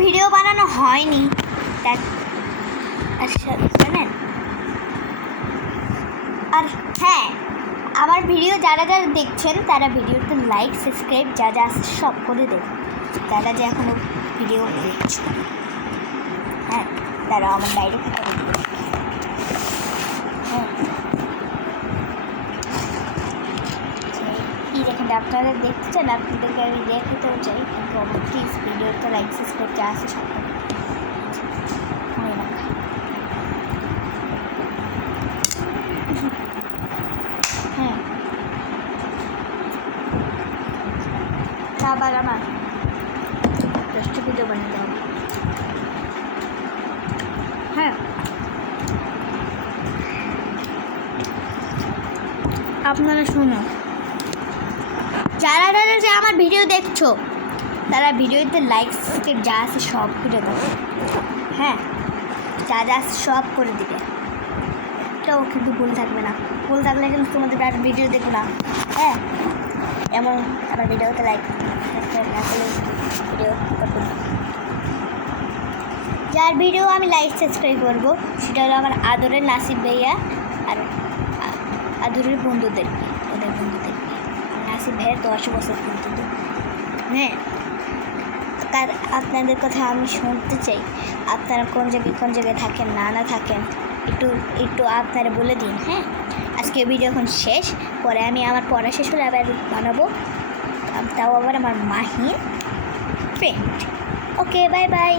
Video বানানো হয়নি জানেন। আর হ্যাঁ, আমার ভিডিও যারা যারা দেখছেন তারা ভিডিওতে লাইক সাবস্ক্রাইব যা যা আছে সব করে দেবেন। যারা যে এখনও ভিডিও দেখছ, হ্যাঁ তারা আমার ডাইরেক্ট করে দেবে। হ্যাঁ এই দেখেন, আপনারা দেখতে চান, আপনাদেরকে আমি দেখাতেও চাই, কিন্তু প্লিজ ভিডিওতে লাইক সাবস্ক্রাইব যা আছে সব করে হ্যাঁ। আবার আমার 10টা ভিডিও বানাতে হবে। হ্যাঁ আপনারা শুনো, যারা যারা যে আমার ভিডিও দেখছো তারা ভিডিওতে লাইক সাবস্ক্রাইব যা আছে সব করে দেবে। হ্যাঁ যা যা আছে সব করে দিবে, একটাও কিন্তু ভুল থাকবে না। ভুল থাকলে কিন্তু তোমাদের আর ভিডিও দেখো না। হ্যাঁ এমন আমার ভিডিওতে লাইক সাবস্ক্রাইব না করলে ভিডিও করবো না। যার ভিডিও আমি লাইক সাবস্ক্রাইব করবো সেটা হলো আমার আদরের নাসিব ভাইয়া আর আদরের বন্ধুদেরকে, ওদের বন্ধুদেরকে। নাসিব ভাইয়ের 10 বছর পর্যন্ত। হ্যাঁ তার আপনাদের কথা আমি শুনতে চাই, আপনারা কোন জায়গায় থাকেন না থাকেন একটু আপনারা বলে দিন। হ্যাঁ আজকে ভিডিও এখন শেষ, পরে আমি আমার পড়া শেষ হলে আবার বানাবো, তাও আবার আমার Mahin friend. Okay bye bye.